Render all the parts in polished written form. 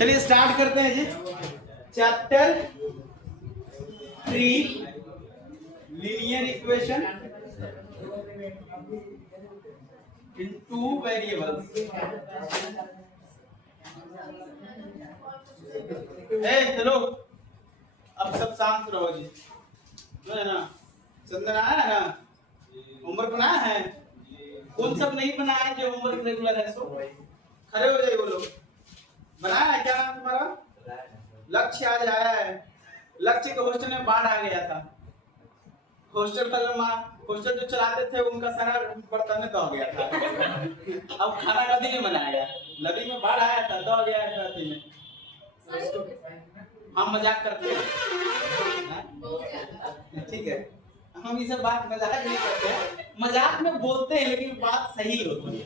चलिए स्टार्ट करते हैं जी। Chapter 3 linear equation in two variables. चलो अब सब शांत रहो जी। जो है ना, चंदन आया है ना, होमवर्क बनाया है? कौन सब नहीं बनाया है जो होमवर्क रेगुलर है? सो खड़े हो जाइए। बोलो बनाया है? क्या नाम तुम्हारा? लक्ष्य आज आया है। लक्ष्य के हॉस्टल में बाढ़ आ गया था। हॉस्टल हॉस्टल जो चलाते थे उनका सारा बर्तन में दह गया था। अब खाना नदी में बनाया, नदी में बाढ़ आया था, दह गया है नदी में। हम मजाक करते हैं, ठीक है? हम ये सब बात मजाक नहीं करते हैं, मजाक में बोलते हैं लेकिन बात सही होती है,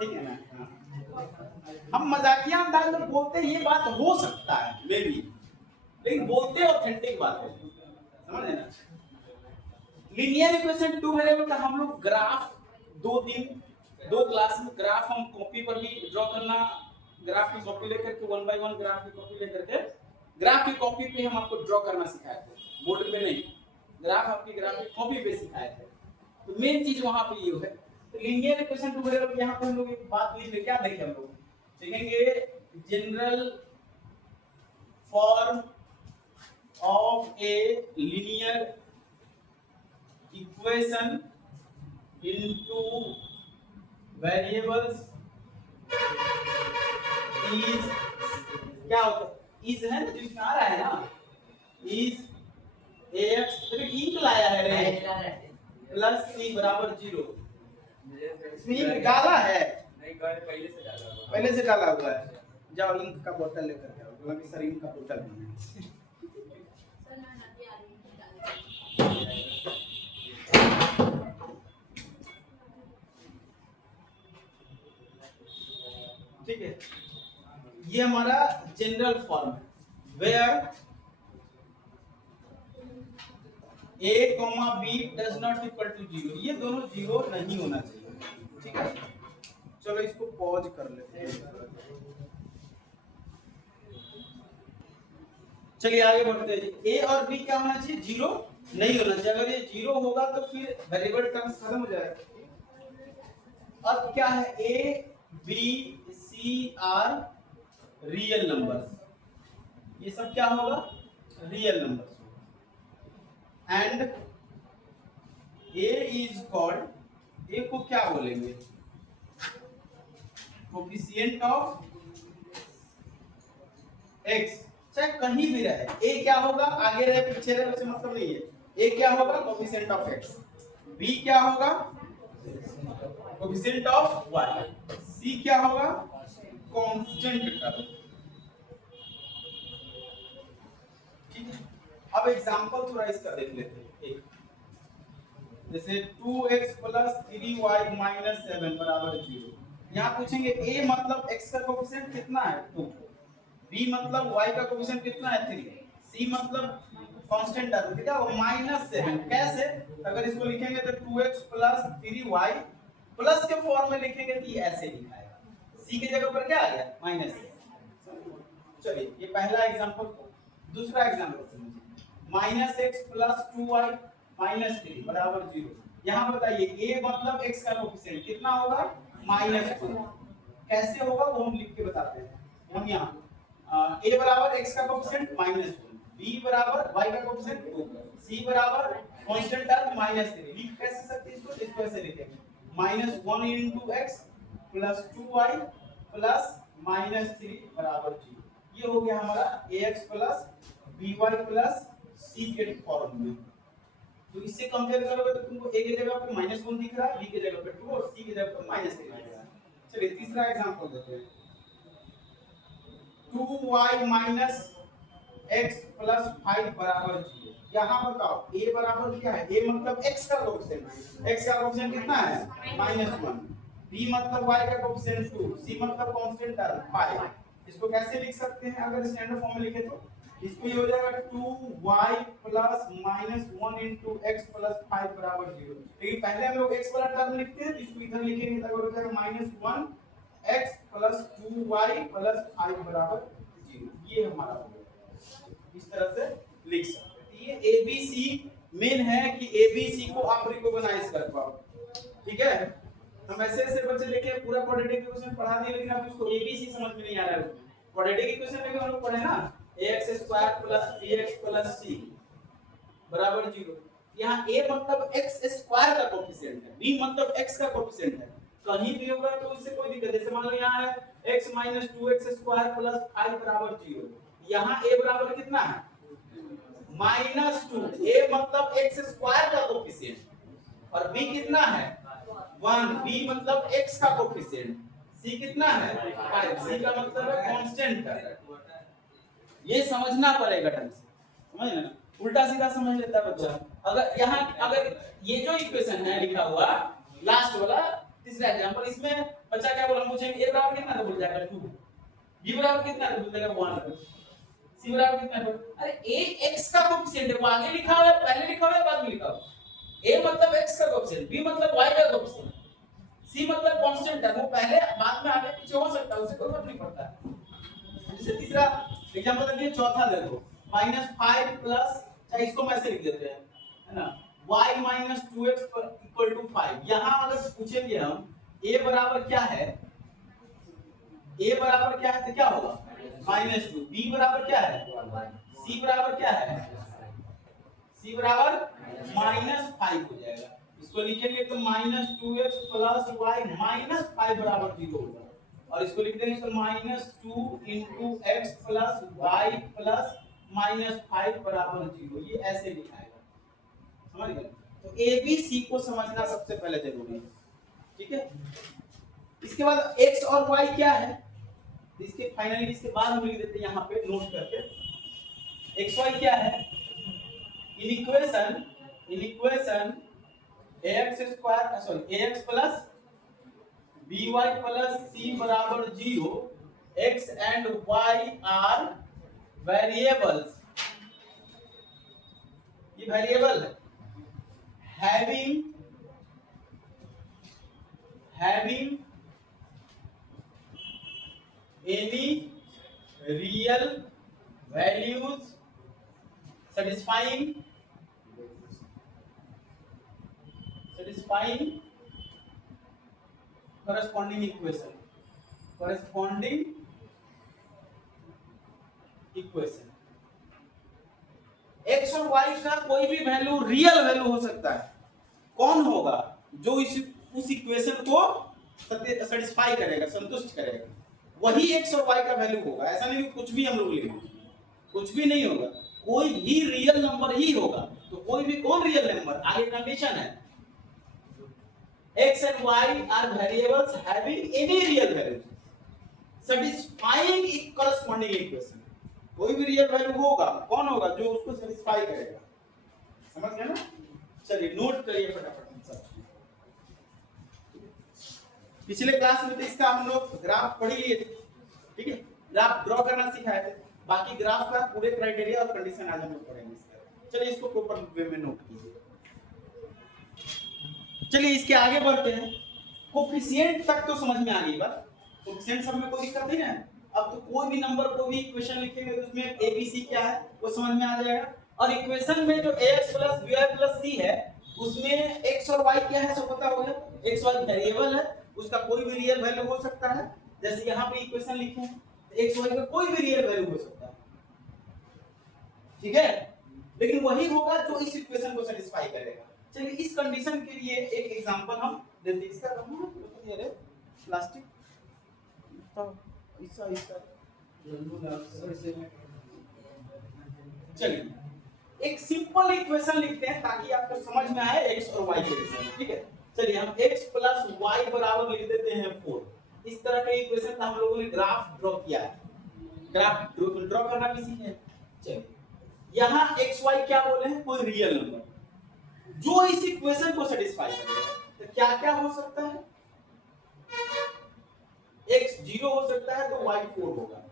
ठीक है ना? हम मजाकिया अंदाज में बोलते हैं, ये बात हो सकता है मे बी, लेकिन बोलते ऑथेंटिक बात है, समझे ना? लीनियर इक्वेशन टू वेरिएबल का हम लोग ग्राफ दो क्लास में ग्राफ हम कॉपी पर ही ड्रॉ करना, ग्राफ की कॉपी लेकर के 1 बाय 1 ग्राफ की कॉपी लेकर के ग्राफ की कॉपी पे हम आपको ड्रॉ करना सिखाए थे, बोर्ड पे नहीं, ग्राफ आपकी ग्राफ की कॉपी पे सिखाए थे। तो मेन चीज वहां पे ये है। तो लीनियर इक्वेशन टू वेरिएबल यहाँ पर हम लोग एक बात लिख क्या देखें, हम लोग देखेंगे general form of a linear equation into variables is क्या होता है? is है ना, जो इसमें आ रहा है ना, is ax इंक लाया है रे प्लस c बराबर 0। इसमें इंक डाला है? नहीं, पहले से डाला हुआ है। जाओ इंक का बोतल लेकर आओ, बोला कि सर इंक का बोतल नहीं है। ठीक है, ये हमारा जनरल फॉर्म है, where a, b does not equal to 0। ये दोनों 0 नहीं होना चाहिए, ठीक है? चलो इसको पॉज कर लेते हैं। चलिए आगे बढ़ते हैं। a और b क्या होना चाहिए? 0 नहीं होना चाहिए। अगर ये 0 होगा तो फिर वेरिएबल टर्म्स खत्म हो जाएगा। अब क्या है? a, b, c are real numbers. ये सब क्या होगा? Real numbers. And a is called, a को क्या बोलेंगे? Coefficient of x। चाहे कहीं भी रहे a क्या होगा? आगे रहे पीछे रहे उससे मतलब नहीं है। a क्या होगा? Coefficient of x। b क्या होगा? Coefficient of y। c क्या होगा? Constant term. ठीक है, अब एग्जांपल थोड़ा इसका देख लेते हैं। एक जैसे 2x प्लस 3y माइनस 7 बराबर 0। यहाँ पूछेंगे a मतलब x का कोफिशिएंट कितना है? 2। b मतलब y का कोफिशिएंट कितना है? 3। c मतलब कांस्टेंट टर्म कितना है? माइनस 7। कैसे? अगर इसको लिखेंगे तो 2x प्लस 3y प्लस के फॉर्म में लिखेंगे तो ये ऐसे लिखाएगा, c की जगह पर क्या आ गया? माइनस। चलिए ये पहला एग्जांपल। दूसरा example minus x plus 2y minus 3 बराबर 0। यहाँ बताइए a मतलब x का कोफिशिएंट कितना होगा? माइनस 2। कैसे होगा वो हम लिख के बताते हैं। हम यहाँ a बराबर x का कोफिशिएंट माइनस 2, b बराबर y का कोफिशिएंट 2, c बराबर कांस्टेंट टर्म माइनस 3। लिख कैसे सकते हैं इसको? इसको ऐसे लिखेंगे minus 1 into x plus 2y plus minus 3 बराबर 0। ये हो गया हमारा ax plus by plus c के फॉर्म में। तो इससे कंपेयर करोगे तो तुमको a की जगह पे -1 दिख रहा है, b की जगह पे 2 और c की जगह पे -3 दिख रहा है। चलिए तीसरा एग्जांपल देते हैं। 2y माइनस x प्लस 5 बराबर 0। यहाँ बताओ a बराबर क्या है? a मतलब x का कोफिशिएंट, x का कोफिशिएंट कितना है? -1। b मतलब y का कोफिशिएंट 2, c मतलब कांस्टेंट टर्म 5। इसको कैसे लिख सकते हैं? अगर स्टैंडर्ड फॉर्म में लिखे तो इसको ये हो जाएगा 2y plus -1 into x plus 5 बराबर 0। लेकिन पहले हम लोग x वाला टर्म लिखते हैं, इसको इधर लिखेंगे तो हो जाएगा -1 x प्लस 2y प्लस 5 बराबर ये हमारा हो गया, इस तरह से लिख सकते हैं। ये एबीसी मेन है कि एबीसी को आप रिकॉग्नाइज कर पाओ, ठीक है। हम ऐसे ऐसे बच्चे देखे पूरा क्वाड्रेटिक इक्वेशन पढ़ा दिए, लेकिन आप उसको एबीसी समझ में नहीं आ रहा है। क्वाड्रेटिक इक्वेशन में हम लोग पढ़े ना, ax² + bx + c बराबर 0। यहाँ a मतलब x² का कोएफिशिएंट है, b मतलब x का कोएफिशिएंट है, कहीं भी होगा तो इससे कोई दिक्कत। जैसे मान लो यहाँ है x - 2x² + 5 बराबर 0, यहाँ a बराबर कितना है -2, a मतलब x² का कोएफिशिएंट और b कितना है 1, b मतलब x का कोएफिशिएंट, c कितना है 5, c का मतलब है कांस्टेंट है। ये समझना पड़ेगा ढंग से, समझ ना, उल्टा सीधा समझ लेता है बच्चा। अगर यहाँ अगर ये जो इक्वेशन है लिखा हुआ लास्ट वाला तीसरा एग्जांपल, इसमें बच्चा क्या बोला, पूछेंगे a बराबर कितना तो बोल जाएगा 2, b बराबर कितना तो बोल देगा 1, c बराबर कितना तो, अरे a x का कोएफिशिएंट है, वो आगे लिखा हुआ है, पहले लिखा हुआ है बाद में लिखा हुआ है। a मतलब x का कोएफिशिएंट, b मतलब y का कोएफिशिएंट, c मतलब कांस्टेंट है, वो पहले बाद में आगे पीछे हो सकता है, उससे कोई फर्क नहीं पड़ता। जैसे तीसरा एग्जांपल देखिए, चौथा देखो -5 प्लस, चाहे इसको मैं ऐसे लिख देते हैं, है ना, y - 2x = 5। यहाँ अगर पूछेंगे हम a बराबर क्या है, a बराबर क्या है तो क्या होगा -2, b बराबर क्या है, c बराबर क्या है, c बराबर -5 हो जाएगा। इसको लिखेंगे तो -2x + y - 5 बराबर 0 होगा, और इसको लिख देंगे तो -2 × x + y + -5 बराबर 0। ये ऐसे लिखाएगा, समझ गए। तो ए बी सी को समझना सबसे पहले जरूरी है, ठीक है। इसके बाद x और y क्या है, इसके फाइनली इसके बाद हम लिख देते हैं यहाँ पे नोट करके, x y क्या है। In equation ax² ax + by + c बराबर 0, x and y are variables, ये वेरिएबल है, having any real values satisfying corresponding equation, x और y का कोई भी वैल्यू रियल वैल्यू हो सकता है। कौन होगा जो उस इक्वेशन को सेटिस्फाई करेगा, संतुष्ट करेगा, वही x और y का वैल्यू होगा। ऐसा नहीं कि कुछ भी हम लोग लेंगे, कुछ भी नहीं होगा, कोई भी रियल नंबर ही होगा। तो कोई भी कौन रियल नंबर, आगे कंडीशन है x and y are variables having any real value satisfying corresponding equation। कोई भी रियल वैल्यू होगा, कौन होगा जो उसको सेटिस्फाई करेगा, समझ गए ना। चलिए नोट करिए फटाफट सब। पिछले क्लास में तो इसका हम लोग ग्राफ पढ़ लिए थे, ठीक है, ग्राफ ड्रॉ करना सिखाए थे, बाकी ग्राफ का पूरे क्राइटेरिया और कंडीशन आज हम लोग पढ़ेंगे इसका। चलिए इसको प्रॉपर वे में नोट कीजिए। चलिए इसके आगे बढ़ते हैं। कोफिशिएंट तक तो समझ में आ गई बात, कोफिशिएंट सब में कोई दिक्कत नहीं है। अब तो कोई भी नंबर को भी इक्वेशन लिखेंगे तो उसमें a b c क्या है वो समझ में आ जाएगा। और इक्वेशन में जो ax + by + c है उसमें x और y क्या है सब पता हो गया। x y वेरिएबल है, उसका कोई भी रियल वैल्यू हो सकता है, जैसे यहाँ पे इक्वेशन लिखे हैं x y का कोई भी रियल वैल्यू हो सकता है, ठीक है, लेकिन वही होगा जो इस इक्वेशन को सेटिस्फाई करेगा। चलिए इस कंडीशन के लिए एक एग्जांपल हम देते हैं। इसका करना है प्लास्टिक तो इसका चलिए एक सिंपल इक्वेशन लिखते हैं ताकि आपको समझ में आए x और y के रिलेशन, ठीक है। चलिए हम x + y बराबर लिख देते हैं 4। इस तरह के इक्वेशन का हम लोगों ने ग्राफ ड्रॉ किया है, ग्राफ ड्रॉ करना भी सीखे। चलिए यहाँ x y क्या बोले हैं, कोई रियल नंबर जो इस इक्वेशन को सेटिस्फाई करेगा। तो क्या क्या हो सकता है, x 0 हो सकता है तो y 4 होगा,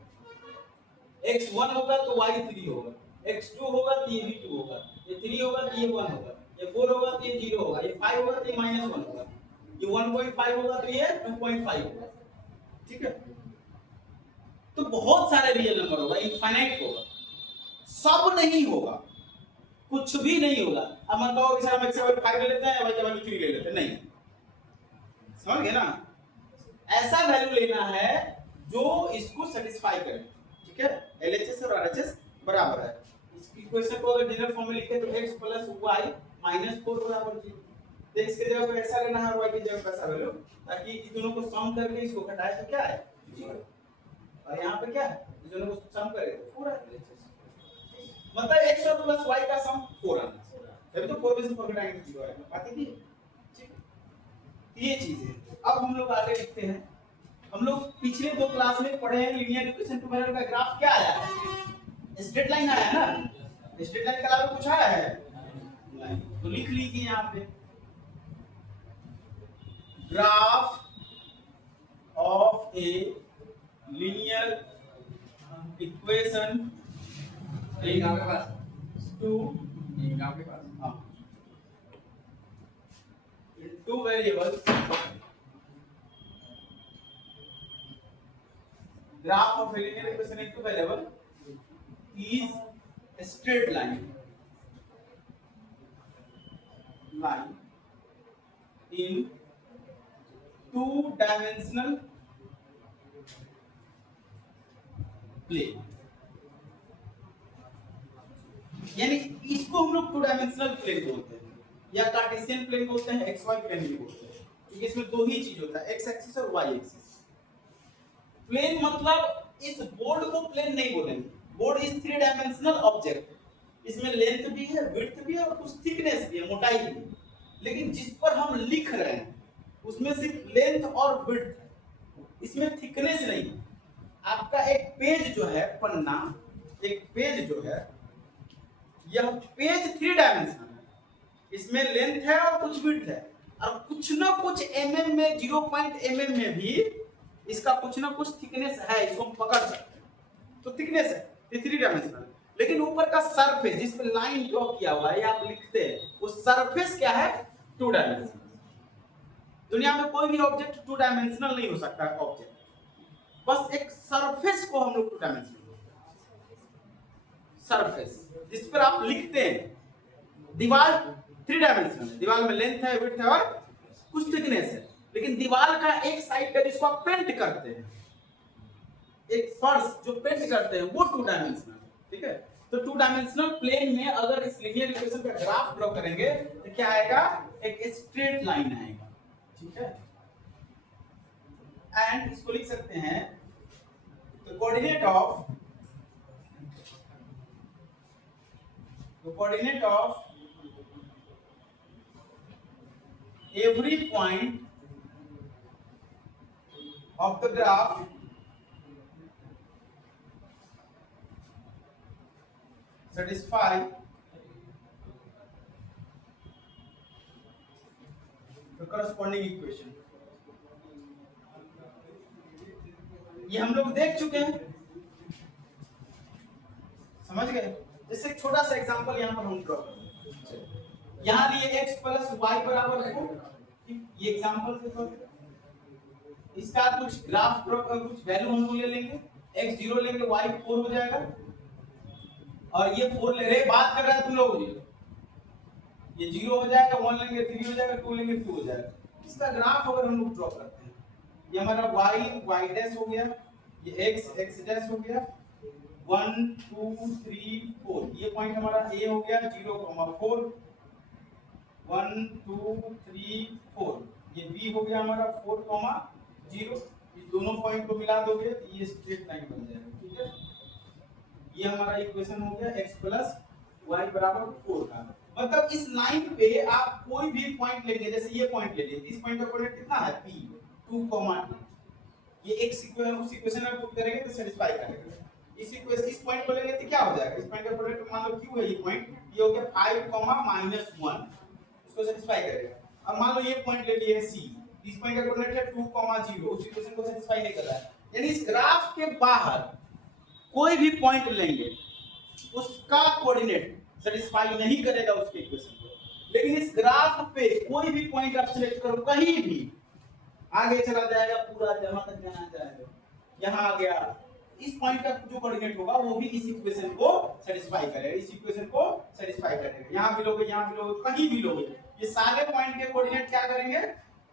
x 1 होगा तो y 3 होगा, x 2 होगा तो ये भी 2 होगा, ये 3 होगा तो ये 1 होगा, ये 4 होगा तो ये 0 होगा, ये 5 होगा तो ये -1 होगा, ये 1.5 होगा तो ये 2.5 होगा, ठीक है। तो बहुत सारे रियल नंबर होगा, इनफाइनाइट होगा, सब नहीं होगा, कुछ भी नहीं होगा। अब मैं कहो सर हम x का वैल्यू 5 ले लेते हैं, y का वैल्यू 3 ले लेते हैं, नहीं, समझ गए ना? ऐसा वैल्यू लेना है जो इसको सेटिस्फाई करे, ठीक है? LHS और RHS बराबर है। इस इक्वेशन को अगर जनरल फॉर्म में लिखे तो x + y - 4 बराबर 0। तो x की जगह पर ऐसा लेना है और y की जगह पर ऐसा वैल्यू, ताकि इन दोनों को सम करके इसको घटाए तो क्या है 0, और यहाँ पे क्या है इन दोनों को सम करे तो 4 है। मतलब x और प्लस y का सम 4 आना, तभी तो 4 में से 4 घटाएंगे तो 0 आएगा, बात ही ठीक। ये चीज है। अब हम लोग आगे लिखते हैं। हम लोग पिछले 2 क्लास में पढ़े हैं लीनियर इक्वेशन टू मेथड का ग्राफ क्या आया है, स्ट्रेट लाइन आया ना, स्ट्रेट लाइन का अलावा कुछ आया है नहीं, तो लिख लीजिए यहाँ पे graph of a linear equation आपके पास टू आपके पास two variables, graph of a linear equation in two variable is a straight line in two-dimensional plane। यानी इसको हम लोग टू डायमेंशनल प्लेन बोलते हैं या कार्टेशियन प्लेन बोलते हैं, एक्स वाई प्लेन भी बोलते हैं, क्योंकि इसमें दो ही चीज होता है, एक्स एक्सिस और वाई एक्सिस। प्लेन मतलब इस बोर्ड को प्लेन नहीं बोलेंगे, board is three dimensional object, इसमें लेंथ भी है, विड्थ भी है और कुछ थिकनेस भी है, मोटाई भी है, लेकिन जिस पर हम लिख रहे हैं उसमें सिर्फ लेंथ और विड्थ है, इसमें थिकनेस नहीं। आपका एक पेज जो है, पन्ना, एक पेज जो है, यह पेज थ्री डायमेंशनल है, इसमें लेंथ है और कुछ विड्थ है, और कुछ ना कुछ mm में 0 mm में भी इसका कुछ ना कुछ थिकनेस है, इसको हम पकड़ सकते हैं, तो थिकनेस है, ये थ्री डायमेंशनल। लेकिन ऊपर का सरफेस जिस पे लाइन ड्रॉ किया हुआ है या आप लिखते हैं, वो सरफेस क्या है, टू डायमेंशनल। दुनिया में कोई भी ऑब्जेक्ट टू डायमेंशनल नहीं हो सकता ऑब्जेक्ट, बस एक सरफेस को हम लोग टू डायमेंशनल बोलते हैं। सरफेस जिस पर आप लिखते हैं, दीवार थ्री डायमेंशनल है, दीवार में लेंथ है, विड्थ है और कुछ थिकनेस है, लेकिन दीवार का एक साइड का जिसको आप पेंट करते हैं, एक फर्श जो पेंट करते हैं, वो टू डायमेंशनल, ठीक है? तो टू डायमेंशनल प्लेन में अगर इस लीनियर इक्वेशन का ग्राफ ड्रॉ करेंगे तो क्या आएगा, एक स्ट्रेट लाइन आएगा, ठीक है? एंड इसको लिख सकते हैं तो coordinate of every point of the graph satisfy the corresponding equation। ये हम लोग देख चुके हैं, समझ गए? जैसे एक छोटा सा एग्जांपल यहाँ पर हम ड्रॉ करें, यहाँ लिए x + y = 4, ये एग्जांपल के तौर पे इसका कुछ ग्राफ ड्रॉ कर, कुछ वैल्यू हम लोग ले लेंगे, x 0 लेंगे, y 4 हो जाएगा, और ये 4 ले रहे, बात कर रहा है तुम लोग, ये 0 हो जाएगा, 1 लेंगे 3 हो जाएगा, 2 लेंगे 2 हो जाएगा। इसका ग्राफ अगर हम लोग ड्रॉ करते हैं, ये हमारा y डैश हो गया, ये x डैश हो गया, 1 2 3 4, ये पॉइंट हमारा a हो गया, 0,4, 1 2 3 4, ये b हो गया हमारा 4,0, इस दोनों पॉइंट को मिला दोगे तो ये स्ट्रेट लाइन बन जाएगा, ठीक है? ये हमारा इक्वेशन हो गया x + y = 4 का। मतलब इस लाइन पे आप कोई भी पॉइंट लेंगे, जैसे ये पॉइंट ले लीजिए, इस पॉइंट का कोऑर्डिनेट कितना है p, 2,2, ये x उस इक्वेशन में पुट करेंगे तो सेटिस्फाई करेगा। इस पॉइंट को लेंगे तो क्या हो जाएगा, इस पॉइंट का कोऑर्डिनेट मान लो q है, ये पॉइंट ये हो गया 5, -1, इसको सेटिस्फाई करेगा। अब मान लो ये पॉइंट ले लिए c, इस पॉइंट का कोऑर्डिनेट है 2,0, उस इक्वेशन को सेटिस्फाई नहीं कर रहा है, यानी इस ग्राफ के बाहर कोई भी पॉइंट लेंगे उसका कोऑर्डिनेट सेटिस्फाई नहीं करेगा उसके इक्वेशन को, लेकिन इस ग्राफ पे कोई भी पॉइंट आप सिलेक्ट करो, कहीं भी आगे चला जाएगा, पूरा जहां तक जाना चाहेगा, यहां आ गया, इस पॉइंट का जो कोऑर्डिनेट होगा वो भी इस इक्वेशन को सेटिस्फाई करेगा, इस इक्वेशन को सेटिस्फाई करेगा। यहाँ भी लोगे, यहाँ भी लोगे, कहीं भी लोगे, ये सारे पॉइंट के कोऑर्डिनेट क्या करेंगे,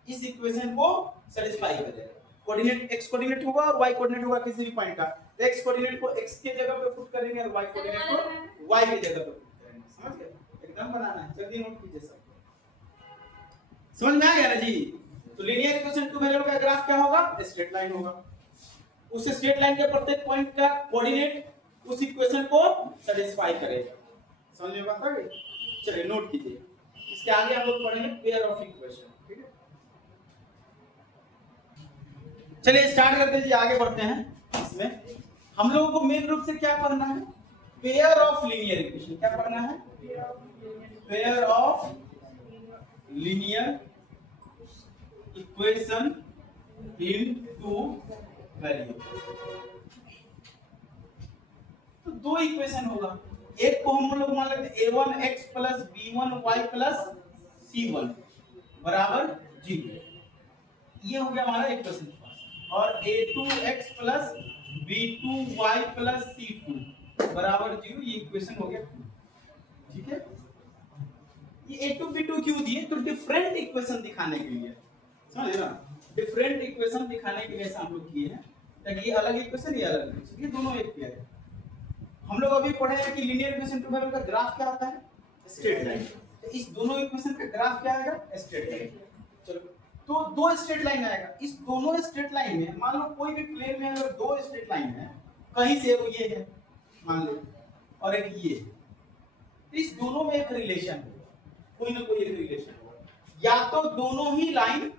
इस इक्वेशन को सेटिस्फाई करेगा। कोऑर्डिनेट x कोऑर्डिनेट होगा और y कोऑर्डिनेट होगा किसी भी पॉइंट का, तो x कोऑर्डिनेट को x के जगह पे पुट करेंगे और y कोऑर्डिनेट को y के जगह पे पुट करेंगे। समझ गए? एकदम बनाना है, जल्दी नोट कीजिए सब। समझ में आ गया ना जी? तो लीनियर इक्वेशन टू वेरिएबल का ग्राफ क्या होगा, स्ट्रेट लाइन होगा। उस स्ट्रेट लाइन के प्रत्येक पॉइंट का कोऑर्डिनेट उस इक्वेशन को सेटिस्फाई करेगा। समझ में बात आ गई? चलिए नोट कीजिए। इसके आगे हम लोग पढ़ेंगे पेयर ऑफ इक्वेशन। ठीक है, चलिए स्टार्ट करते हैं जी, आगे बढ़ते हैं। इसमें हम लोगों को मेन रूप से क्या पढ़ना है, पेयर ऑफ लीनियर इक्वेशन। क्या पढ़ना है, pair of linear equation in two variable. तो दो इक्वेशन होगा, एक को हम लोग मान लेते हैं a1x plus b1y plus c1 बराबर 0, ये हो गया हमारा इक्वेशन। और a2x plus b2y plus c2 बराबर 0, ये इक्वेशन हो गया 2। ठीक है, ये a2 b2 क्यों दिए, तो डिफरेंट इक्वेशन दिखाने के लिए, समझ ना, डिफरेंट इक्वेशन दिखाने के लिए ऐसा हम लोग किए हैं, ताकि ये अलग इक्वेशन, ये अलग इक्वेशन, ये दोनों एक पेयर है। हम लोग अभी पढ़े हैं कि लीनियर इक्वेशन टू वेरिएबल का ग्राफ क्या होता है, स्ट्रेट लाइन। तो इस दोनों इक्वेशन का ग्राफ क्या आएगा, स्ट्रेट लाइन। चलो, तो दो स्ट्रेट लाइन आएगा। इस दोनों स्ट्रेट लाइन में मान लो कोई भी प्लेन में अगर दो स्ट्रेट लाइन है, कहीं से वो ये है मान लो और एक ये, तो इस दोनों में एक रिलेशन है, कोई ना कोई एक रिलेशन होगा। या तो दोनों ही लाइन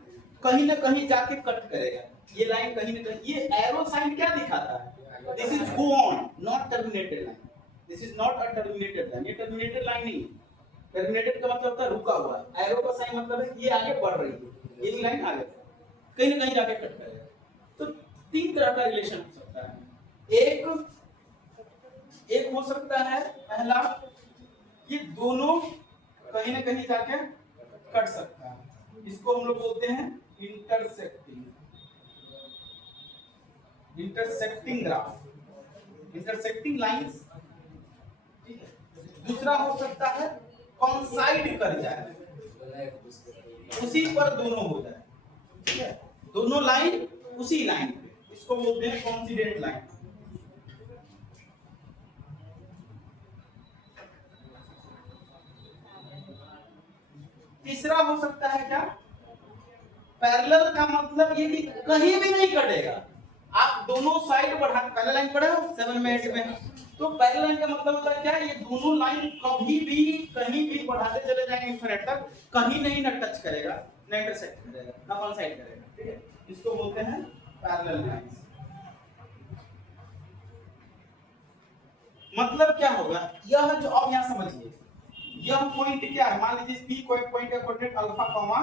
कहीं ना कहीं जाके कट करेगा, ये लाइन कहीं ना कहीं, ये एरो साइन क्या दिखाता है, this is go on, not terminated line. This is not a terminated line, ये टर्मिनेटेड लाइन नहीं है। टर्मिनेटेड का मतलब होता है रुका हुआ है, एरो का साइन मतलब है ये आगे बढ़ रही है, ये लाइन आगे कहीं ना कहीं जाके कट करेगा। तो तीन तरह का रिलेशन हो सकता है। एक हो सकता है पहला, ये दोनों कहीं ना कहीं जाके कट सकता है, इसको हम लोग बोलते हैं इंटरसेक्टिंग ग्राफ, इंटरसेक्टिंग लाइंस। ठीक है, दूसरा हो सकता है कॉन्साइड कर जाए, उसी पर दोनों हो जाए। ठीक है, दोनों लाइन उसी लाइन पे, इसको बोलते हैं कॉन्सिडेंट लाइन। तीसरा हो सकता है क्या, पैरेलल का मतलब ये कि कहीं भी नहीं कटेगा, आप दोनों साइड बढ़ा, पहले लाइन पढ़े हो 7 में 8 में, तो पहले लाइन का मतलब होता है क्या, ये दोनों लाइन कभी भी कहीं भी बढ़ाते चले जाएंगे इंफिनिट तक, कहीं नहीं ना टच करेगा, ना इंटरसेक्ट करेगा, ना कॉन्साइड करेगा। ठीक है, इसको बोलते हैं पैरेलल लाइंस। मतलब क्या होगा, यह जो अब यहां समझिए, यह पॉइंट क्या है, मान लीजिए पी कोई पॉइंट का कोऑर्डिनेट अल्फा कॉमा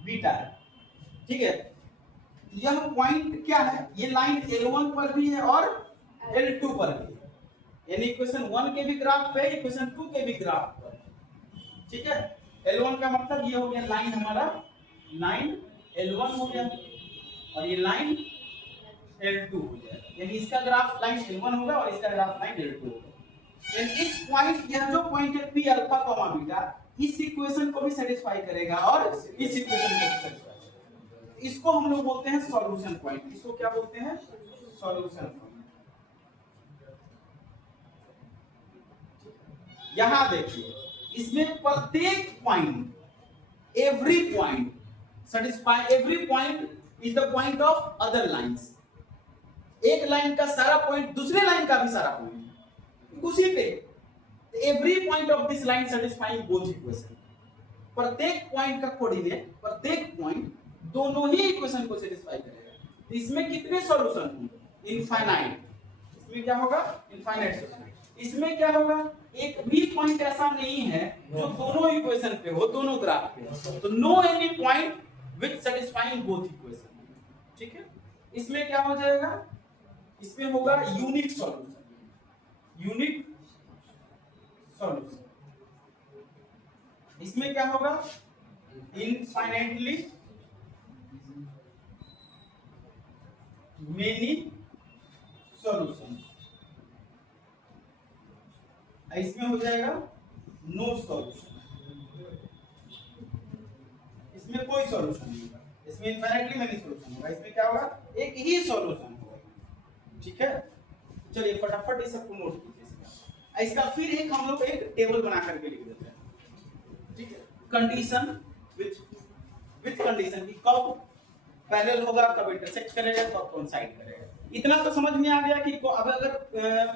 बीटा है। ठीक है, यह पॉइंट क्या है, ये लाइन L1 पर भी है और L2 पर भी है, यानी इक्वेशन 1 के भी ग्राफ पे, इक्वेशन 2 के भी ग्राफ पर। ठीक है, L1 का मतलब ये हो गया लाइन हमारा, लाइन L1 हो गया और ये लाइन L2 हो गया, यानी इसका ग्राफ लाइन L1 होगा और इसका ग्राफ लाइन L2 होगा। यानी इस पॉइंट, यह जो पॉइंट है P अल्फा कॉमा बीटा, इस इक्वेशन को भी सेटिस्फाई करेगा और इस इक्वेशन को भी सेटिस्फाई करेगा। इसको हम लोग बोलते हैं सॉल्यूशन पॉइंट। इसको क्या बोलते हैं, सॉल्यूशन पॉइंट। यहां देखिए, इसमें प्रत्येक point, every point satisfy, every point is the point of other lines. एक लाइन का सारा पॉइंट दूसरे लाइन का भी सारा पॉइंट उसी पे, every point of this line satisfying both equation. प्रत्येक पॉइंट का कोऑर्डिनेट, प्रत्येक पॉइंट दोनों ही इक्वेशन को सेटिस्फाई करेगा। इसमें कितने सॉल्यूशन होंगे, इनफाइनाइट। इसमें क्या होगा, इनफाइनाइट सॉल्यूशन। इसमें क्या होगा, एक भी पॉइंट ऐसा नहीं है जो दोनों इक्वेशन पे हो, दोनों ग्राफ पे, तो no any point with satisfying both equation. ठीक है, इसमें क्या हो जाएगा, इसमें होगा यूनिक सॉल्यूशन, यूनिक सॉल्यूशन। इसमें क्या होगा, इनफाइनाइटली मेनी सॉल्यूशन, इसमें हो जाएगा नो सॉल्यूशन, इसमें कोई सॉल्यूशन नहीं होगा, इसमें इनफाइनाइटली मेनी सॉल्यूशन होगा, इसमें क्या होगा, एक ही सॉल्यूशन होगा। ठीक है, चलिए फटाफट इस सबको नोट कीजिए। इसका फिर एक हम लोग एक टेबल बना करके लिख देते हैं। ठीक है, कंडीशन विथ कंडीशन की कब पैरेलल होगा, कब इंटरसेक्ट करेगा, कब कोइंसाइड करेगा। इतना तो समझ में आ गया कि अब अगर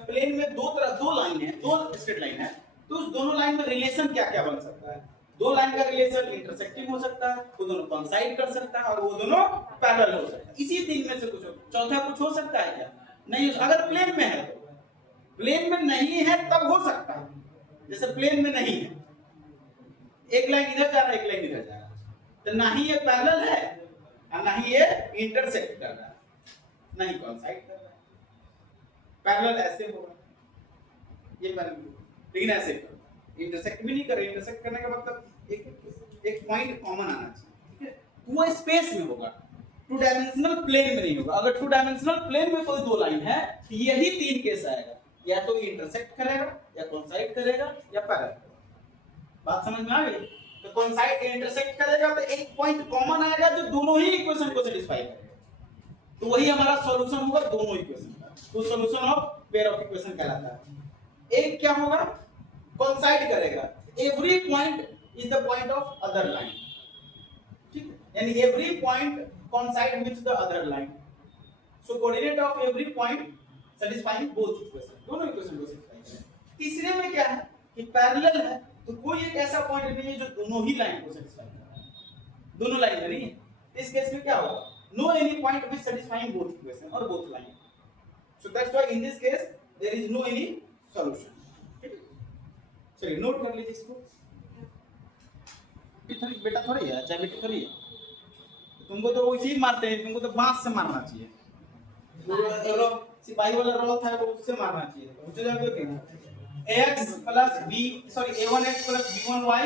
प्लेन में दो लाइन है, दो स्ट्रेट लाइन है, तो उस दोनों लाइन में रिलेशन क्या क्या बन सकता है। दो लाइन का रिलेशन इंटरसेक्टिंग हो सकता है, वो दोनों कोइंसाइड कर सकता है, और वो दोनों पैरेलल हो सकता है। इसी तीन में से कुछ चौथा कुछ हो सकता है क्या? नहीं। अगर प्लेन में है तो, प्लेन में नहीं है तब हो सकता है। जैसे प्लेन में नहीं है, एक लाइन इधर जा रहा है, एक लाइन इधर जा रहा है, तो ना ही ये पैरेलल है और ना ही ये इंटरसेक्ट कर रहा है, नहीं कोइंसाइड कर रहा है। पैरेलल ऐसे होगा, ये पैरेलल, लेकिन ऐसे इंटरसेक्ट भी नहीं कर रहे। इंटरसेक्ट करने का मतलब एक पॉइंट कॉमन आना चाहिए। ठीक है, वो स्पेस में होगा, टू डायमेंशनल प्लेन में नहीं होगा। अगर टू डायमेंशनल प्लेन में कोई दो लाइन है तो यही तीन केस आएगा, या तो इंटरसेक्ट करेगा, या कोइंसाइड करेगा, या पैरेलल। बात समझ में आ गई? तो कोइंसाइड इंटरसेक्ट करेगा तो एक पॉइंट कॉमन आएगा जो दोनों ही इक्वेशन को सेटिस्फाई करेगा, तो वही हमारा सॉल्यूशन होगा दोनों इक्वेशन का। तो solution of pair of equation कहलाता है। एक क्या होगा, कोइंसाइड करेगा, every point is the point of other line. ठीक है, यानी every point coincide with the other line, so coordinate of every point satisfying both equation, दोनों इक्वेशन को सेटिस्फाई करेगा। तीसरे में क्या है कि पैरेलल है, तो कोई एक ऐसा पॉइंट नहीं है जो दोनों ही लाइन को सेटिस्फाई कर रहा है, दोनों लाइन में नहीं है। इस केस में क्या होगा, no any point which satisfying both equation और both line, so that's why in this case there is no any solution. ठीक है, चलिए नोट कर लीजिए इसको। थोड़ी बेटा थोड़ी है, अच्छा बेटी थोड़ी है, तुमको तो वैसे ही मारते हैं, तुमको तो बांस से मारना चाहिए, सिपाही वाला रोल था वो उससे मारना चाहिए। मुझे जान दो x plus b sorry a1x plus b1y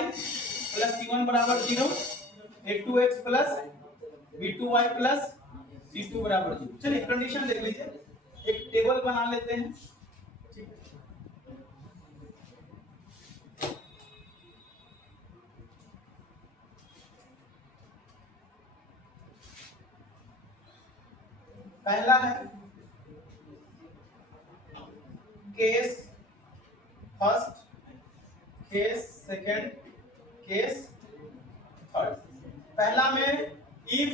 plus c1 बराबर 0, a2x plus b2y plus c2 बराबर 0। चलिए कंडीशन देख लीजिए, एक टेबल बना लेते हैं। ठीक है, पहला है case first, case second, case third. पहला में if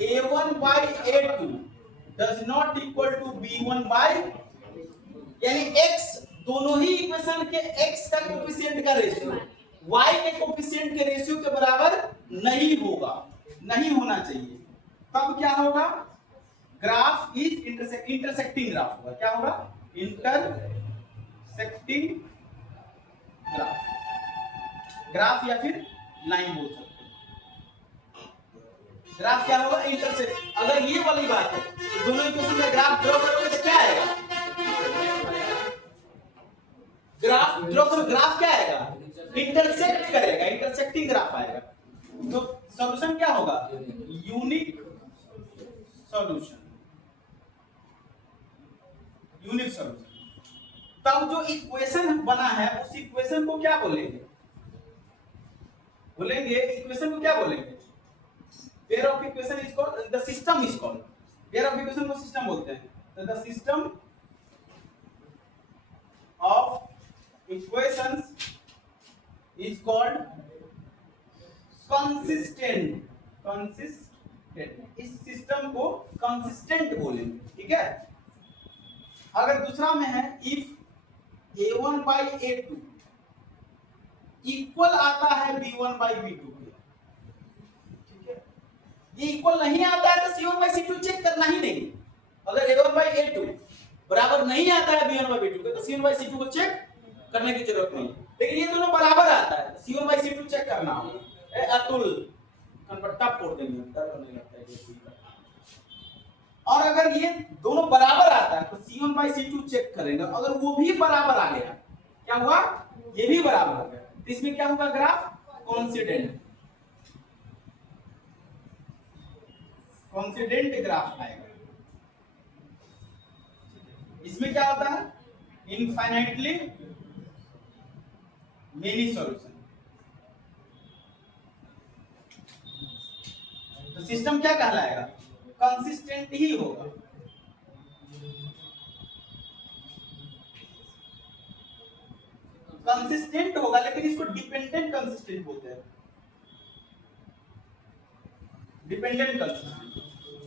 a1 by a2 does not equal to b1 by, यानी x दोनों ही इक्वेशन के x का कोएफिशिएंट का रेशियो y के कोएफिशिएंट के रेशियो के बराबर नहीं होगा, नहीं होना चाहिए, तब क्या होगा, ग्राफ इज इंटरसेक्टिंग ग्राफ होगा। क्या होगा, इंटरसेक्टिंग ग्राफ, ग्राफ या फिर लाइन बोल सकते हैं। ग्राफ क्या होगा, इंटरसेक्ट। अगर ये वाली बात है तो दोनों इक्वेशन का ग्राफ ड्रॉ करोगे तो क्या आएगा, ग्राफ ड्रॉ करो, ग्राफ क्या आएगा, इंटरसेक्ट करेगा, इंटरसेक्टिंग ग्राफ आएगा। तो सॉल्यूशन क्या होगा, यूनिक सॉल्यूशन, यूनिक सॉल्यूशन। तब जो इक्वेशन बना है उस इक्वेशन को क्या बोलेंगे, बोलेंगे इक्वेशन को क्या बोलेंगे, pair of equation is called, the system is called, pair of equation को सिस्टम बोलते हैं। तो the system of equations is called consistent, consistent, इस सिस्टम को कंसिस्टेंट बोलेंगे। ठीक है, अगर दूसरा में है if a1 by a2 equal आता है b1 by b2 के, ठीक है, ये इक्वल नहीं आता है तो c1 by c2 चेक करना ही नहीं। अगर a1 by a2 बराबर नहीं आता है b1 by b2 के तो c1 by c2 को चेक करने की जरूरत नहीं। लेकिन ये दोनों बराबर आता है तो c1 by c2 चेक करना होगा। अतुल कन्वर्टा फोड़ देंगे, डर नहीं लगता है ये। और अगर ये दोनों बराबर आता है तो c1 by c2 चेक करेंगे, अगर वो भी बराबर आ गया, क्या हुआ, ये भी बराबर आ गया, तो इसमें क्या होगा, ग्राफ कॉन्सिडेंट, कॉन्सिडेंट ग्राफ आएगा। इसमें क्या होता है? Infinitely many solution. तो सिस्टम क्या कहलाएगा? कंसिस्टेंट ही होगा। कंसिस्टेंट होगा, लेकिन इसको डिपेंडेंट कंसिस्टेंट बोलते हैं। डिपेंडेंट कंसिस्टेंट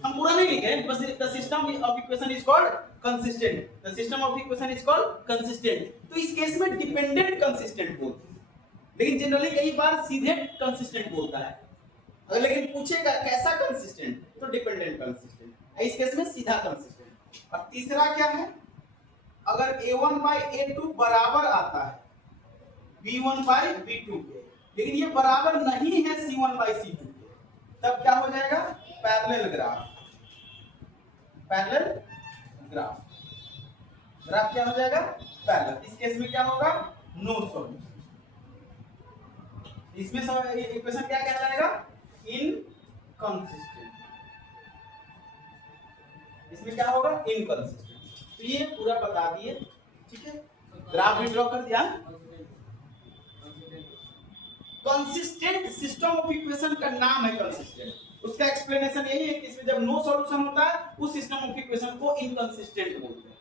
हम पूरा नहीं लिखे, बस the system of equation is called consistent. The system of equation is called consistent. तो इस केस में डिपेंडेंट कंसिस्टेंट बोलते हैं, लेकिन जनरली कई बार सीधे कंसिस्टेंट बोलता है। अगर लेकिन पूछेगा कैसा कंसिस्टेंट, तो डिपेंडेंट कंसिस्टेंट। इस केस में सीधा कंसिस्टेंट। और तीसरा क्या है? अगर a1 by a2 बराबर आता है b1 by b2 के, लेकिन ये बराबर नहीं है c1 by c2 के, तब क्या हो जाएगा? Parallel graph. Parallel graph, graph क्या हो जाएगा? पैरेलल। इस केस में क्या होगा? No solution. इसमें इक्वेशन क्या कहलाएगा? इनकंसिस्टेंट। इसमें क्या होगा? इनकंसिस्टेंट। तो ये पूरा बता दिए, ठीक है? ग्राफ भी ड्रॉ कर दिया। कंसिस्टेंट सिस्टम ऑफ इक्वेशन का नाम है कंसिस्टेंट। उसका एक्सप्लेनेशन यही है कि इसमें जब नो सॉल्यूशन होता है उस सिस्टम ऑफ इक्वेशन को इनकंसिस्टेंट बोलते हैं।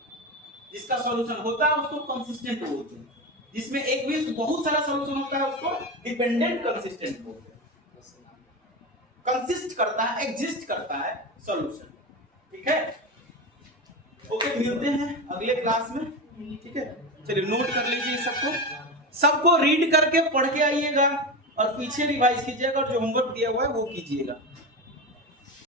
जिसका सॉल्यूशन होता है उसको कंसिस्टेंट बोलते हैं। जिसमें एक भी बहुत सारा सॉल्यूशन होता है उसको डिपेंडेंट कंसिस्टेंट बोलते हैं। कंसिस्ट करता है, एग्जिस्ट करता है सॉल्यूशन, ठीक है? ओके, मिलते हैं अगले क्लास में, ठीक है? चलिए नोट कर लीजिए सबको रीड करके पढ़ के आइएगा और पीछे रिवाइज कीजिएगा और जो होमवर्क दिया हुआ है वो कीजिएगा।